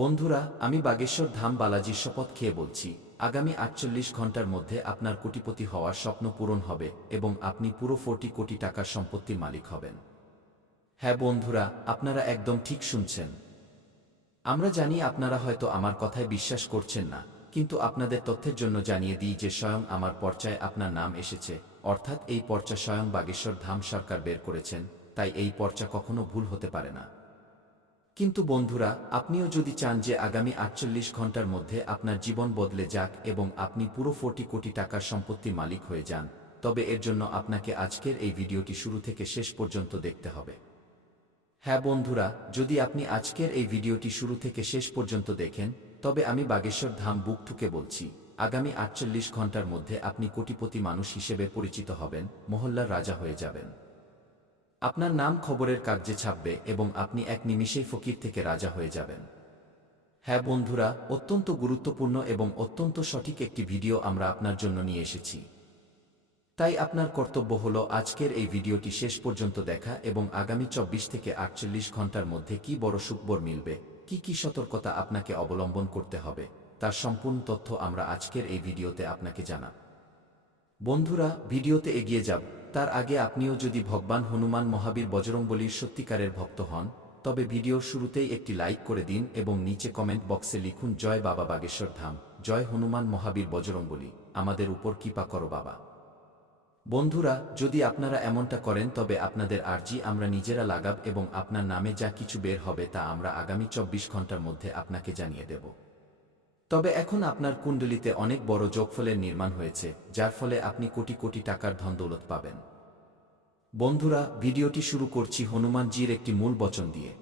বন্ধুরা, আমি বাগেশ্বর ধাম বালাজির শপথ খেয়ে বলছি, আগামী ৪৮ ঘন্টার মধ্যে আপনার কোটিপতি হওয়ার স্বপ্ন পূরণ হবে এবং আপনি পুরো ৪০ কোটি টাকার সম্পত্তির মালিক হবেন। হ্যাঁ বন্ধুরা, আপনারা একদম ঠিক শুনছেন। আমরা জানি আপনারা হয়তো আমার কথায় বিশ্বাস করছেন না, কিন্তু আপনাদের তথ্যের জন্য জানিয়ে দিই যে স্বয়ং আমার পর্চায় আপনার নাম এসেছে, অর্থাৎ এই পর্চা স্বয়ং বাগেশ্বর ধাম সরকার বের করেছেন, তাই এই পর্চা কখনো ভুল হতে পারে না। কিন্তু বন্ধুরা, আপনিও যদি চান যে আগামী ৪৮ ঘন্টার মধ্যে আপনার জীবন বদলে যাক এবং আপনি পুরো ৪০ কোটি টাকার সম্পত্তির মালিক হয়ে যান, তবে এর জন্য আপনাকে আজকের এই ভিডিওটি শুরু থেকে শেষ পর্যন্ত দেখতে হবে। হ্যাঁ বন্ধুরা, যদি আপনি আজকের এই ভিডিওটি শুরু থেকে শেষ পর্যন্ত দেখেন, তবে আমি বাগেশ্বর ধাম বুক ঠুকে বলছি, আগামী ৪৮ ঘন্টার মধ্যে আপনি কোটিপতি মানুষ হিসেবে পরিচিত হবেন, মহল্লার রাজা হয়ে যাবেন। আপনার নাম খবরের কাগজে ছাপবে এবং আপনি এক নিমিষেই ফকির থেকে রাজা হয়ে যাবেন। হ্যাঁ বন্ধুরা, অত্যন্ত গুরুত্বপূর্ণ এবং অত্যন্ত সঠিক একটি ভিডিও আমরা আপনার জন্য নিয়ে এসেছি। তাই আপনার কর্তব্য হলো আজকের এই ভিডিওটি শেষ পর্যন্ত দেখা এবং আগামী ২৪ থেকে ৪৮ ঘন্টার মধ্যে কি বড় সুখবর মিলবে, কি সতর্কতা আপনাকে অবলম্বন করতে হবে, তার সম্পূর্ণ তথ্য আমরা আজকের এই ভিডিওতে আপনাকে জানাব। বন্ধুরা, ভিডিওতে এগিয়ে যাব তার আগে আপনিও যদি ভগবান হনুমান মহাবীর বজরংবলীর সত্যিকারের ভক্ত হন, তবে ভিডিওর শুরুতেই একটি লাইক করে দিন এবং নিচে কমেন্ট বক্সে লিখুন, জয় বাবা বাগেশ্বর ধাম, জয় হনুমান মহাবীর বজরংবলী, আমাদের উপর কৃপা করো বাবা। বন্ধুরা, যদি আপনারা এমনটা করেন তবে আপনাদের আর্জি আমরা নিজেরা লাগাব এবং আপনার নামে যা কিছু বের হবে তা আমরা আগামী ২৪ ঘন্টার মধ্যে আপনাকে জানিয়ে দেব। তবে এখন আপনার কুণ্ডলিতে অনেক বড় যোগফলের নির্মাণ হয়েছে, যার ফলে আপনি কোটি কোটি টাকার ধনদৌলত পাবেন। বন্ধুরা, ভিডিওটি শুরু করছি হনুমানজির একটি মূল বচন দিয়ে।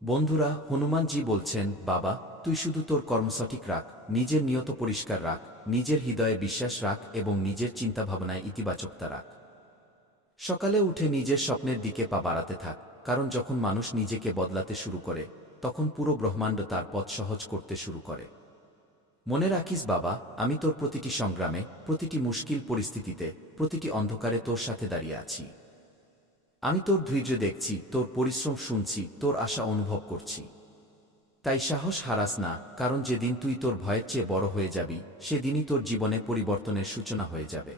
বন্ধুরা, হনুমানজি বলছেন, বাবা, তুই শুধু তোর কর্ম সঠিক রাখ, নিজের নিয়ত পরিষ্কার রাখ, নিজের হৃদয়ে বিশ্বাস রাখ এবং নিজের চিন্তাভাবনায় ইতিবাচকতা রাখ। সকালে উঠে নিজের স্বপ্নের দিকে পা বাড়াতে থাক, কারণ যখন মানুষ নিজেকে বদলাতে শুরু করে, তখন পুরো ব্রহ্মাণ্ড তার পথ সহজ করতে শুরু করে। মনে রাখিস বাবা, আমি তোর প্রতিটি সংগ্রামে, প্রতিটি মুশকিল পরিস্থিতিতে, প্রতিটি অন্ধকারে তোর সাথে দাঁড়িয়ে আছি। আমি তোর ধৈর্য দেখছি, তোর পরিশ্রম শুনছি, তোর আশা অনুভব করছি। তাই সাহস হারাস না, কারণ যেদিন তুই তোর ভয়ের চেয়ে বড় হয়ে যাবি, সেদিনই তোর জীবনে পরিবর্তনের সূচনা হয়ে যাবে।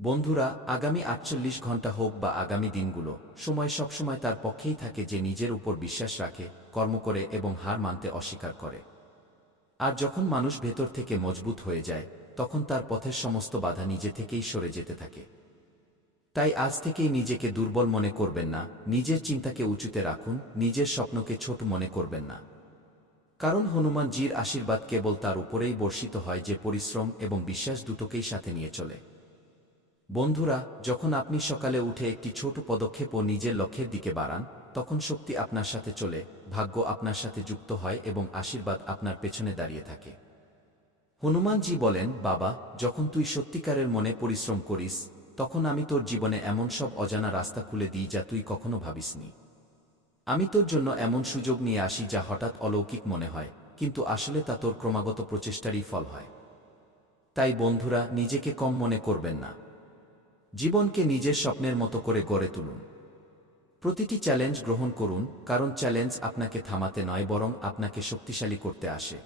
বন্ধুরা, আগামী ৪৮ ঘন্টা হোক বা আগামী দিনগুলো, সময় সবসময় তার পক্ষেই থাকে যে নিজের উপর বিশ্বাস রাখে, কর্ম করে এবং হার মানতে অস্বীকার করে। আর যখন মানুষ ভেতর থেকে মজবুত হয়ে যায়, তখন তার পথের সমস্ত বাধা নিজে থেকেই সরে যেতে থাকে। তাই আজ থেকেই নিজেকে দুর্বল মনে করবেন না, নিজের চিন্তাকে উঁচুতে রাখুন, নিজের স্বপ্নকে ছোট মনে করবেন না। কারণ হনুমানজির আশীর্বাদ কেবল তার উপরেই বর্ষিত হয় যে পরিশ্রম এবং বিশ্বাস দুটোকেই সাথে নিয়ে চলে। বন্ধুরা, যখন আপনি সকালে উঠে একটি ছোট পদক্ষেপ ও নিজের লক্ষ্যের দিকে বাড়ান, তখন শক্তি আপনার সাথে চলে, ভাগ্য আপনার সাথে যুক্ত হয় এবং আশীর্বাদ আপনার পেছনে দাঁড়িয়ে থাকে। হনুমানজি বলেন, বাবা, যখন তুই সত্যিকারের মনে পরিশ্রম করিস, তখন আমি তোর জীবনে এমন সব অজানা রাস্তা খুলে দিই যা তুই কখনো ভাবিসনি। আমি তোর জন্য এমন সুযোগ নিয়ে আসি যা হঠাৎ অলৌকিক মনে হয়, কিন্তু আসলে তা তোর ক্রমাগত প্রচেষ্টারই ফল হয়। তাই বন্ধুরা, নিজেকে কম মনে করবেন না। জীবনকে নিজের স্বপ্নের মতো করে গড়ে তুলুন। প্রতিটি চ্যালেঞ্জ গ্রহণ করুন, কারণ চ্যালেঞ্জ আপনাকে থামাতে নয় বরং আপনাকে শক্তিশালী করতে আসে।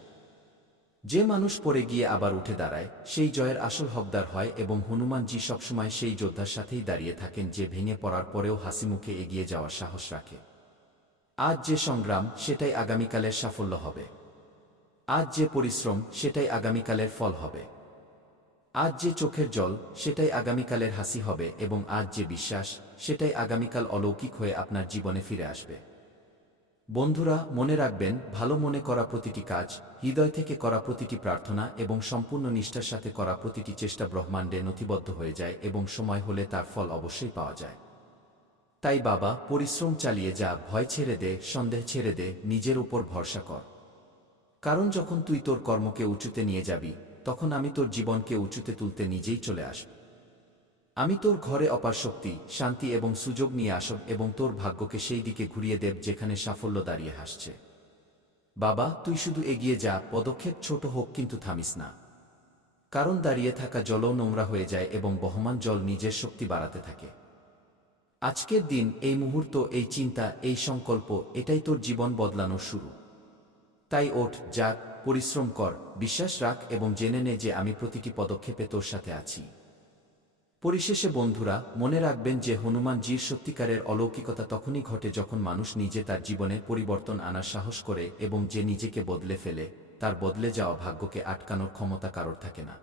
যে মানুষ পড়ে গিয়ে আবার উঠে দাঁড়ায়, সেই জয়ের আসল হকদার হয় এবং হনুমানজি সবসময় সেই যোদ্ধার সাথেই দাঁড়িয়ে থাকেন যে ভেঙে পড়ার পরেও হাসিমুখে এগিয়ে যাওয়ার সাহস রাখে। আজ যে সংগ্রাম, সেটাই আগামীকালের সাফল্য হবে। আজ যে পরিশ্রম, সেটাই আগামীকালের ফল হবে। আজ যে চোখের জল, সেটাই আগামীকালের হাসি হবে এবং আজ যে বিশ্বাস, সেটাই আগামীকাল অলৌকিক হয়ে আপনার জীবনে ফিরে আসবে। বন্ধুরা, মনে রাখবেন, ভালো মনে করা প্রতিটি কাজ, হৃদয় থেকে করা প্রতিটি প্রার্থনা এবং সম্পূর্ণ নিষ্ঠার সাথে করা প্রতিটি চেষ্টা ব্রহ্মাণ্ডে নথিবদ্ধ হয়ে যায় এবং সময় হলে তার ফল অবশ্যই পাওয়া যায়। তাই বাবা, পরিশ্রম চালিয়ে যা, ভয় ছেড়ে দে, সন্দেহ ছেড়ে দে, নিজের উপর ভরসা কর। কারণ যখন তুই তোর কর্মকে উঁচুতে নিয়ে যাবি, তখন আমি তোর জীবনকে উঁচুতে তুলতে নিজেই চলে আসব। আমি তোর ঘরে অপার শক্তি, শান্তি এবং সুযোগ নিয়ে আসব এবং তোর ভাগ্যকে সেই দিকে ঘুরিয়ে দেব যেখানে সাফল্য দাঁড়িয়ে হাসছে। বাবা, তুই শুধু এগিয়ে যা, পদক্ষেপ ছোট হোক কিন্তু থামিস না। কারণ দাঁড়িয়ে থাকা জলও নোংরা হয়ে যায় এবং বহমান জল নিজের শক্তি বাড়াতে থাকে। আজকের দিন, এই মুহূর্ত, এই চিন্তা, এই সংকল্প, এটাই তোর জীবন বদলানোর শুরু। তাই ওঠ, জাগ, পরিশ্রম কর, বিশ্বাস রাখ এবং জেনে নে যে আমি প্রতিটি পদক্ষেপে তোর সাথে আছি। পরিশেষে বন্ধুরা, মনে রাখবেন যে হনুমানজির সত্যিকারের অলৌকিকতা তখনই ঘটে যখন মানুষ নিজে তার জীবনে পরিবর্তন আনার সাহস করে এবং যে নিজেকে বদলে ফেলে, তার বদলে যাওয়া ভাগ্যকে আটকানোর ক্ষমতা কারোর থাকে না।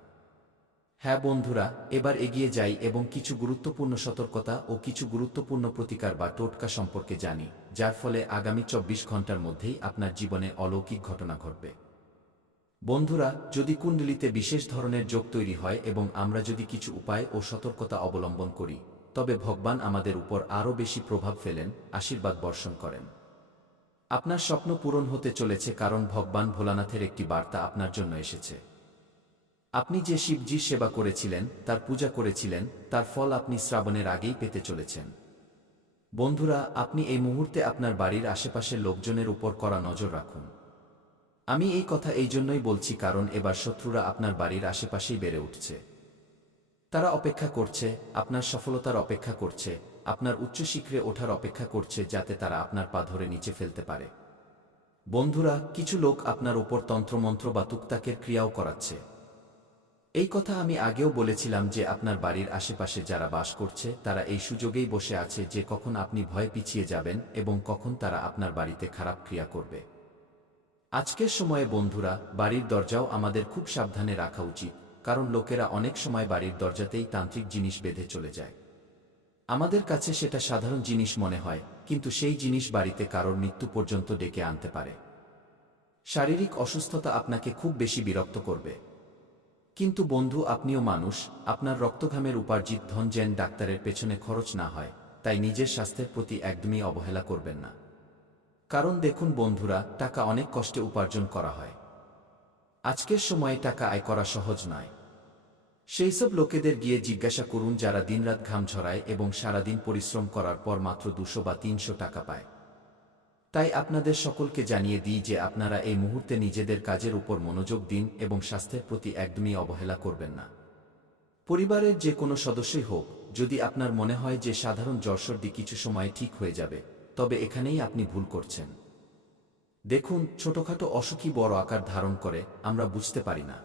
হ্যাঁ বন্ধুরা, এবার এগিয়ে যাই এবং কিছু গুরুত্বপূর্ণ সতর্কতা ও কিছু গুরুত্বপূর্ণ প্রতিকার বা টোটকা সম্পর্কে জানি, যার ফলে আগামী ২৪ ঘন্টার মধ্যেই আপনার জীবনে অলৌকিক ঘটনা ঘটবে। বন্ধুরা, যদি কুণ্ডলিতে বিশেষ ধরনের যোগ তৈরি হয় এবং আমরা যদি কিছু উপায় ও সতর্কতা অবলম্বন করি, তবে ভগবান আমাদের উপর আরও বেশি প্রভাব ফেলেন, আশীর্বাদ বর্ষণ করেন। আপনার স্বপ্ন পূরণ হতে চলেছে, কারণ ভগবান ভোলানাথের একটি বার্তা আপনার জন্য এসেছে। আপনি যে শিবজির সেবা করেছিলেন, তার পূজা করেছিলেন, তার ফল আপনি শ্রাবণের আগেই পেতে চলেছেন। বন্ধুরা, আপনি এই মুহূর্তে আপনার বাড়ির আশেপাশের লোকজনের উপর কড়া নজর রাখুন। আমি এই কথা এই জন্যই বলছি কারণ এবার শত্রুরা আপনার বাড়ির আশেপাশেই বেড়ে উঠছে। তারা অপেক্ষা করছে, আপনার সফলতার অপেক্ষা করছে, আপনার উচ্চশিখরে ওঠার অপেক্ষা করছে, যাতে তারা আপনার পা ধরে নিচে ফেলতে পারে। বন্ধুরা, কিছু লোক আপনার উপর তন্ত্রমন্ত্র বা তুকতাকের ক্রিয়াও করাচ্ছে। এই কথা আমি আগেও বলেছিলাম যে আপনার বাড়ির আশেপাশে যারা বাস করছে তারা এই সুযোগেই বসে আছে যে কখন আপনি ভয়ে পিছিয়ে যাবেন এবং কখন তারা আপনার বাড়িতে খারাপ ক্রিয়া করবে। আজকের সময়ে বন্ধুরা, বাড়ির দরজাও আমাদের খুব সাবধানে রাখা উচিত, কারণ লোকেরা অনেক সময় বাড়ির দরজাতেই তান্ত্রিক জিনিস বেঁধে চলে যায়। আমাদের কাছে সেটা সাধারণ জিনিস মনে হয়, কিন্তু সেই জিনিস বাড়িতে কারোর মৃত্যু পর্যন্ত ডেকে আনতে পারে। শারীরিক অসুস্থতা আপনাকে খুব বেশি বিরক্ত করবে। কিন্তু বন্ধু, আপনিও মানুষ, আপনার রক্তঘামের উপার্জিত ধন যেন ডাক্তারের পেছনে খরচ না হয়, তাই নিজের স্বাস্থ্যের প্রতি একদমই অবহেলা করবেন না। কারণ দেখুন বন্ধুরা, টাকা অনেক কষ্টে উপার্জন করা হয়। আজকের সময়ে টাকা আয় করা সহজ নয়। সেই সব লোকেদের গিয়ে জিজ্ঞাসা করুন যারা দিনরাত ঘাম ঝরায় এবং সারাদিন পরিশ্রম করার পর মাত্র ২০০ বা ৩০০ টাকা পায়। তাই আপনাদের সকলকে জানিয়ে দিই যে আপনারা এই মুহূর্তে নিজেদের কাজের উপর মনোযোগ দিন এবং স্বাস্থ্যের প্রতি একদমই অবহেলা করবেন না। পরিবারের যে কোনো সদস্যই হোক, যদি আপনার মনে হয় যে সাধারণ জ্বর-সর্দি কিছু সময়ে ঠিক হয়ে যাবে, তবে এখানেই আপনি ভুল করছেন। দেখুন, ছোটখাটো অসুখই বড় আকার ধারণ করে, আমরা বুঝতে পারি না।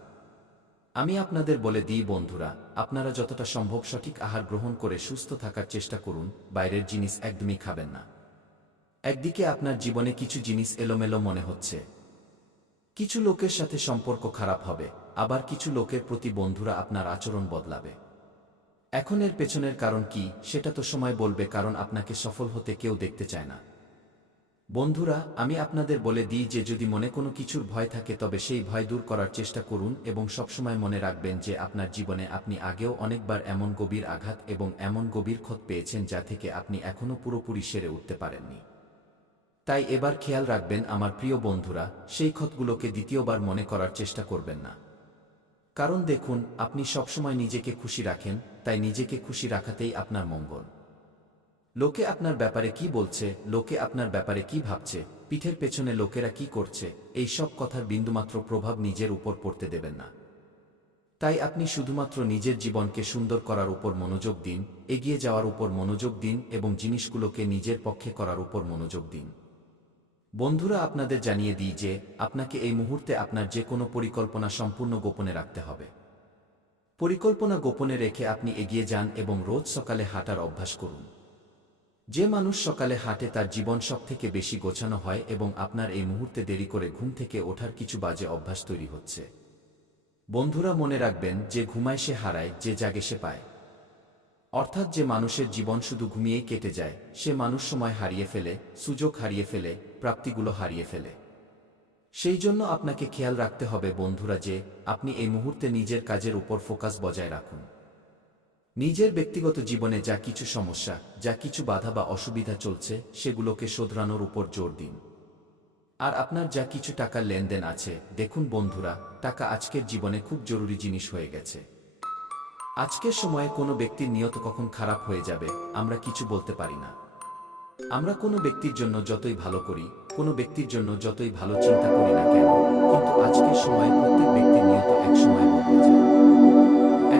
আমি আপনাদের বলে দিই বন্ধুরা, আপনারা যতটা সম্ভব সঠিক আহার গ্রহণ করে সুস্থ থাকার চেষ্টা করুন, বাইরের জিনিস একদমই খাবেন না। একদিকে আপনার জীবনে কিছু জিনিস এলোমেলো মনে হচ্ছে। কিছু লোকের সাথে সম্পর্ক খারাপ হবে, আবার কিছু লোকের প্রতি বন্ধুরা আপনার আচরণ বদলাবে। এখন এর পেছনের কারণ কি সেটা তো সময় বলবে, কারণ আপনাকে সফল হতে কেউ দেখতে চায় না। বন্ধুরা, আমি আপনাদের বলে দিই যে যদি মনে কোনো কিছুর ভয় থাকে তবে সেই ভয় দূর করার চেষ্টা করুন এবং সবসময় মনে রাখবেন যে আপনার জীবনে আপনি আগেও অনেকবার এমন গভীর আঘাত এবং এমন গভীর ক্ষত পেয়েছেন যা থেকে আপনি এখনও পুরোপুরি সেরে উঠতে পারেননি। তাই এবার খেয়াল রাখবেন আমার প্রিয় বন্ধুরা, সেই ক্ষতগুলোকে দ্বিতীয়বার মনে করার চেষ্টা করবেন না। কারণ দেখুন, আপনি সবসময় নিজেকে খুশি রাখেন, তাই নিজেকে খুশি রাখাতেই আপনার মঙ্গল। লোকে আপনার ব্যাপারে কি বলছে, লোকে আপনার ব্যাপারে কি ভাবছে, পিঠের পেছনে লোকেরা কি করছে, এই সব কথার বিন্দুমাত্র প্রভাব নিজের উপর পড়তে দেবেন না। তাই আপনি শুধুমাত্র নিজের জীবনকে সুন্দর করার উপর মনোযোগ দিন, এগিয়ে যাওয়ার উপর মনোযোগ দিন এবং জিনিসগুলোকে নিজের পক্ষে করার উপর মনোযোগ দিন। বন্ধুরা, আপনাদের জানিয়ে দিই যে আপনাকে এই মুহূর্তে আপনার যে কোনো পরিকল্পনা সম্পূর্ণ গোপনে রাখতে হবে। পরিকল্পনা গোপনে রেখে আপনি এগিয়ে যান এবং রোজ সকালে হাঁটার অভ্যাস করুন। যে মানুষ সকালে হাঁটে তার জীবন সবথেকে বেশি গোছানো হয় এবং আপনার এই মুহূর্তে দেরি করে ঘুম থেকে ওঠার কিছু বাজে অভ্যাস তৈরি হচ্ছে। বন্ধুরা, মনে রাখবেন যে ঘুমায় সে হারায়, যে জাগে সে পায়। অর্থাৎ যে মানুষের জীবন শুধু ঘুমিয়েই কেটে যায়, সে মানুষ সময় হারিয়ে ফেলে, সুযোগ হারিয়ে ফেলে, প্রাপ্তিগুলো হারিয়ে ফেলে। সেই জন্য আপনাকে খেয়াল রাখতে হবে বন্ধুরা যে আপনি এই মুহূর্তে নিজের কাজের উপর ফোকাস বজায় রাখুন। নিজের ব্যক্তিগত জীবনে যা কিছু সমস্যা, যা কিছু বাধা বা অসুবিধা চলছে, সেগুলোকে শোধরানোর উপর জোর দিন। আর আপনার যা কিছু টাকার লেনদেন আছে, দেখুন বন্ধুরা, টাকা আজকের জীবনে খুব জরুরি জিনিস হয়ে গেছে। আজকের সময়ে কোনো ব্যক্তির নিয়ত কখন খারাপ হয়ে যাবে আমরা কিছু বলতে পারি না। আমরা কোনো ব্যক্তির জন্য যতই ভালো করি, কোনো ব্যক্তির জন্য যতই ভালো চিন্তা করি না কেন, কিন্তু আজকের সময়ে প্রত্যেক ব্যক্তির নিয়ত এক সময় বদলে যায়।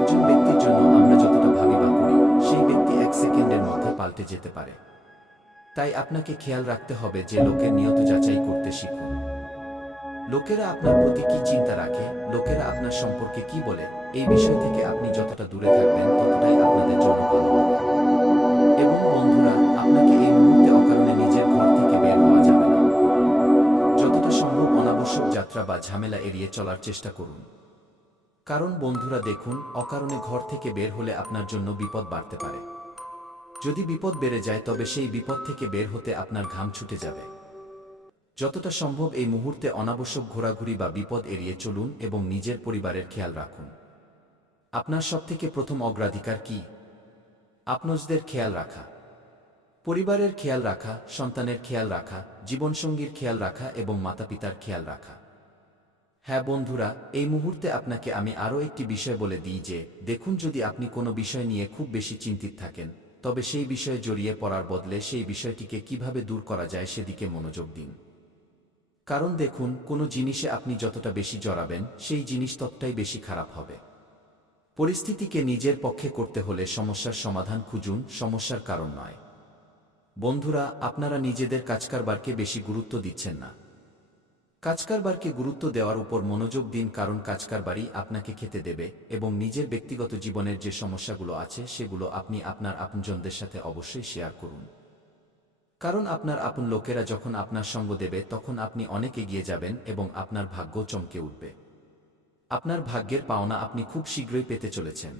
একজন ব্যক্তির জন্য আমরা যতটা ভাবি বা করি, সেই ব্যক্তি এক সেকেন্ডের মধ্যে পাল্টে যেতে পারে। তাই আপনাকে খেয়াল রাখতে হবে যে লোকের নিয়ত যাচাই করতে শিখুন। লোকেরা আপনার প্রতি কি চিন্তা রাখে, লোকেরা আপনার সম্পর্কে কি বলে, এই বিষয় থেকে আপনি যতটা দূরে থাকবেন ততটাই আপনাদের জন্য ভালো হবে। এবং বন্ধুরা, আপনাকে এই মুহূর্তে অকারণে নিজের ঘর থেকে বের হওয়া যাবে না। যতটা সম্ভব অনাবশ্যক যাত্রা বা ঝামেলা এড়িয়ে চলার চেষ্টা করুন। কারণ বন্ধুরা দেখুন, অকারণে ঘর থেকে বের হলে আপনার জন্য বিপদ বাড়তে পারে। যদি বিপদ বেড়ে যায় তবে সেই বিপদ থেকে বের হতে আপনার ঘাম ছুটে যাবে। যতটা সম্ভব এই মুহূর্তে অনাবশ্যক ঘোরাঘুরি বা বিপদ এড়িয়ে চলুন এবং নিজের পরিবারের খেয়াল রাখুন। আপনার সবথেকে প্রথম অগ্রাধিকার কি? আপনজনদের খেয়াল রাখা, পরিবারের খেয়াল রাখা, সন্তানের খেয়াল রাখা, জীবনসঙ্গীর খেয়াল রাখা এবং মাতাপিতার খেয়াল রাখা। হ্যাঁ বন্ধুরা, এই মুহূর্তে আপনাকে আমি আরও একটি বিষয় বলে দিই যে, দেখুন, যদি আপনি কোনো বিষয় নিয়ে খুব বেশি চিন্তিত থাকেন, তবে সেই বিষয়ে জড়িয়ে পড়ার বদলে সেই বিষয়টিকে কিভাবে দূর করা যায় সেদিকে মনোযোগ দিন। কারণ দেখুন, কোনো জিনিসে আপনি যতটা বেশি জড়াবেন, সেই জিনিস ততটাই বেশি খারাপ হবে। পরিস্থিতিকে নিজের পক্ষে করতে হলে সমস্যার সমাধান খুঁজুন, সমস্যার কারণ নয়। বন্ধুরা, আপনারা নিজেদের কাজকারবারকে বেশি গুরুত্ব দিচ্ছেন না। কাজকারবারকে গুরুত্ব দেওয়ার উপর মনোযোগ দিন, কারণ কাজকারবারই আপনাকে খেতে দেবে এবং নিজের ব্যক্তিগত জীবনের যে সমস্যাগুলো আছে সেগুলো আপনি আপনার আপনজনদের সাথে অবশ্যই শেয়ার করুন। কারণ আপনার আপন লোকেরা যখন আপনার সঙ্গ দেবে তখন আপনি অনেক এগিয়ে যাবেন এবং আপনার ভাগ্য চমকে উঠবে। আপনার ভাগ্যের পাওনা আপনি খুব শীঘ্রই পেতে চলেছেন।